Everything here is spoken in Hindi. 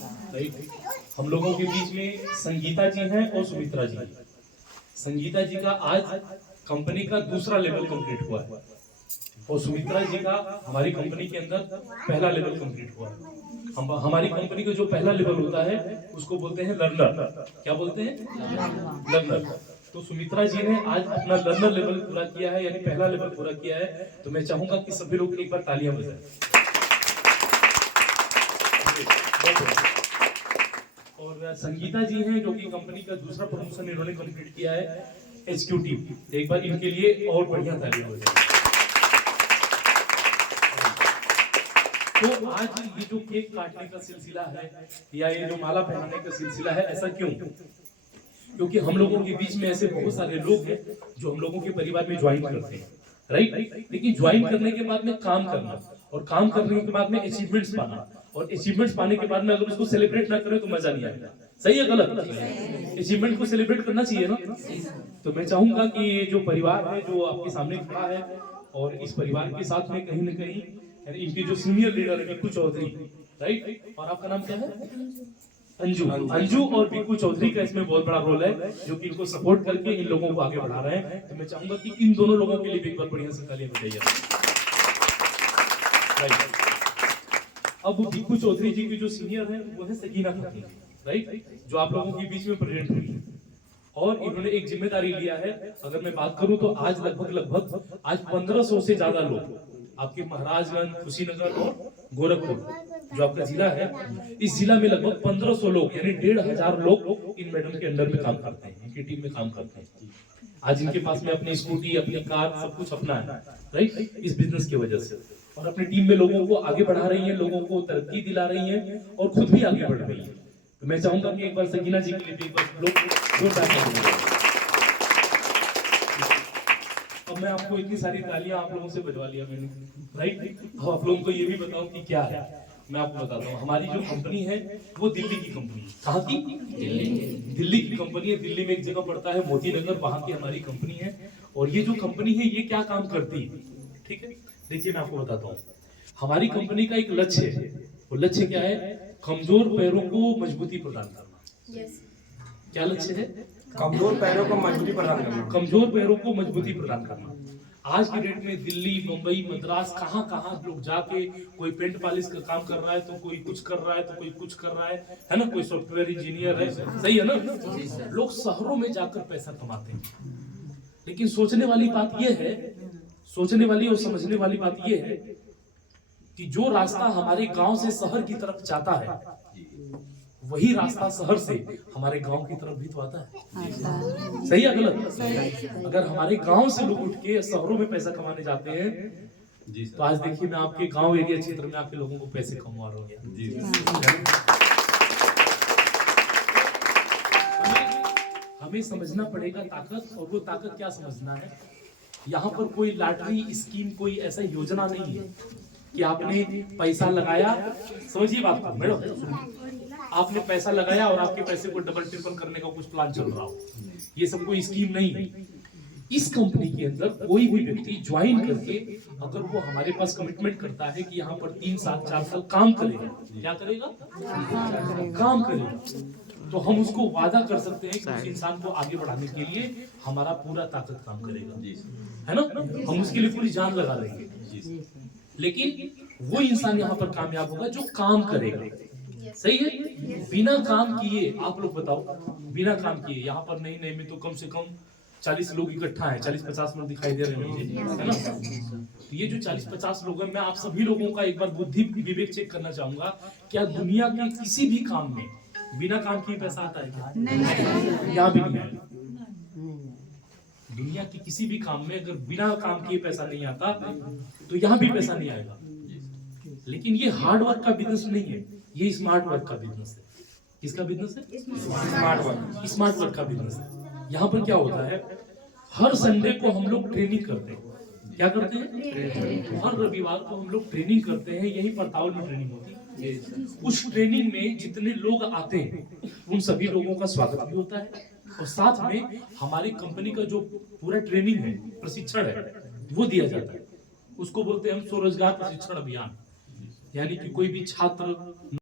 राइट। हम लोगों के बीच में संगीता जी हैं और सुमित्रा जी। संगीता जी का आज कंपनी का दूसरा लेवल कंप्लीट हुआ है और सुमित्रा जी का हमारी कंपनी के अंदर पहला लेवल कंप्लीट हुआ है। हमारी कंपनी का जो पहला लेवल होता है उसको बोलते हैं लर्नर। क्या बोलते हैं? लर्नर। तो सुमित्रा जी ने आज अपना लर्नर लेवल पूरा किया है, यानी पहला लेवल पूरा किया है। तो मैं चाहूंगा कि सभी लोग एक बार तालियां बजाएं। और संगीता जी हैं जो कि कंपनी का दूसरा प्रमोशन इन्होंने कंप्लीट किया है, एग्जीक्यूटिव। एक बार इनके लिए और बढ़िया तालियां बजाएं। तो आज ये जो केक काटने का सिलसिला है या ये जो माला पहनाने का सिलसिला है, ऐसा क्यों? क्योंकि हम लोगों के बीच में ऐसे बहुत सारे लोग हैं जो हम लोगों के परिवार में ज्वाइन करते हैं, राइट। लेकिन ज्वाइन करने के बाद में काम करना और काम करने के बाद में अचीवमेंट्स पाना, और अचीवमेंट्स पाने के बाद में अगर उसको सेलिब्रेट ना करें तो मजा नहीं आएगा। सही है गलत? अचीवमेंट को सेलिब्रेट करना चाहिए ना। तो मैं चाहूंगा कि ये जो परिवार है जो आपके सामने खड़ा है, और इस परिवार के साथ में कहीं ना कहीं इनकी जो सीनियर लीडर है बिक्कू चौधरी, राइट। और आपका नाम क्या है? अंजू। अंजू और बिक्कू चौधरी का इसमें बहुत बड़ा रोल है, जो कि इनको सपोर्ट करके इन लोगों को आगे बढ़ा रहे हैं। तो मैं चाहूंगा कि इन दोनों लोगों के लिए भी एक बार बढ़िया से तालियां बजाइए। अब बिक्कू चौधरी जी की जो सीनियर है वो है सकीना खातून, राइट, जो आप लोगों के बीच में प्रेजेंट हुई है। और इन्होंने एक जिम्मेदारी लिया है। अगर मैं बात करूं तो आज लगभग आज 1500 से ज्यादा लोग आपके महाराजगंज, कुशीनगर और गोरखपुर जो आपका जिला है, इस जिला में लगभग 1500 लोग यानी 1500 लोग इन मैडम के अंडर में काम करते हैं, इनकी टीम में काम करते हैं। आज इनके पास में अपनी स्कूटी, अपनी कार, सब कुछ अपना है, राइट, इस बिजनेस की वजह से। और अपनी टीम में लोगों को आगे बढ़ा रही है, लोगों को तरक्की दिला रही है और खुद भी आगे बढ़ रही है। तो मैं चाहूंगा कि एक बार सकीना जी के लिए भी एक बार लोग जोरदार तालियां। अब मैं आपको इतनी सारी तालियां आप लोगों से बजवा लिया मैंने, राइट। अब आप लोगों को ये भी बताऊं कि क्या है। मैं आपको बताता हूँ, हमारी जो कंपनी है वो दिल्ली की कंपनी है। कहाँ की? दिल्ली की कंपनी है। दिल्ली में एक जगह पड़ता है मोती नगर, वहां की हमारी कंपनी है। और ये जो कंपनी है ये क्या काम करती है, ठीक है, देखिए मैं आपको बताता हूँ। हमारी कंपनी का एक लक्ष्य है। वो लक्ष्य क्या है? कमजोर पैरों को मजबूती प्रदान करना। क्या लक्ष्य है? कमजोर पैरों को मजबूती प्रदान करना। कमजोर पैरों को मजबूती प्रदान करना। आज की डेट में दिल्ली, मुंबई, मद्रास, कहां कहां लोग जाके कोई पेंट पॉलिश का काम कर रहा है, तो कोई कुछ कर रहा है, तो कोई कुछ कर रहा है ना, कोई सॉफ्टवेयर इंजीनियर है, सही है ना। लोग शहरों में जाकर पैसा कमाते हैं। लेकिन सोचने वाली बात यह है, सोचने वाली और समझने वाली बात यह है कि जो रास्ता हमारे गांव से शहर की तरफ जाता है, वही रास्ता शहर से हमारे गांव की तरफ भी तो आता है। सही है गलत? अगर हमारे गांव से लोग उठ के शहरों में पैसा कमाने जाते हैं, तो आज देखिए मैं आपके गांव एरिया क्षेत्र में आपके लोगों को पैसे कमवा रहा हूँ। हमें समझना पड़ेगा ताकत, और वो ताकत क्या समझना है। यहाँ पर कोई लॉटरी स्कीम, कोई ऐसा योजना नहीं है कि आपने पैसा लगाया, समझिए बात को मैडम, आपने पैसा लगाया और आपके पैसे को डबल ट्रिपल करने का कुछ प्लान चल रहा हो। ये सब कोई स्कीम नहीं है। इस कंपनी के अंदर कोई भी व्यक्ति ज्वाइन करके अगर वो हमारे पास कमिटमेंट करता है कि यहाँ पर 3 साल 4 साल काम करेगा, क्या करेगा? काम करेगा, तो हम उसको वादा कर सकते हैं कि उस इंसान को आगे बढ़ाने के लिए हमारा पूरा ताकत काम करेगा, है ना। हम उसके लिए पूरी जान लगा देंगे। लेकिन वो इंसान यहाँ पर कामयाब होगा जो काम करेगा, सही है। बिना काम किए, आप लोग बताओ, बिना काम किए यहाँ पर नहीं में तो कम से कम 40 लोग इकट्ठा हैं, 40-50 लोग दिखाई दे रहे हैं मुझे, है ना। तो ये जो 40-50 लोग हैं, मैं आप सभी लोगों का एक बार बुद्धि विवेक चेक करना चाहूंगा। क्या दुनिया के किसी भी काम में बिना काम किए पैसा आता है क्या? नहीं, यहाँ भी नहीं आएगा। दुनिया के किसी भी काम में अगर बिना काम किए पैसा नहीं आता, तो यहाँ भी पैसा नहीं आएगा। लेकिन ये हार्ड वर्क का बिजनेस नहीं है, ये स्मार्ट वर्क का बिजनेस है। किसका बिजनेस है? स्मार्ट वर्क का बिजनेस है। यहाँ पर क्या होता है, हर संडे को हम लोग ट्रेनिंग करते हैं। क्या करते हैं? हर रविवार को हम लोग ट्रेनिंग करते हैं। यही परतावल में ट्रेनिंग होती है। उस ट्रेनिंग में जितने लोग आते हैं उन सभी लोगों का स्वागत भी होता है, और साथ में हमारी कंपनी का जो पूरा ट्रेनिंग है, प्रशिक्षण है, वो दिया जाता है। उसको बोलते हैं हम स्वरोजगार प्रशिक्षण अभियान। यानी कि कोई भी छात्र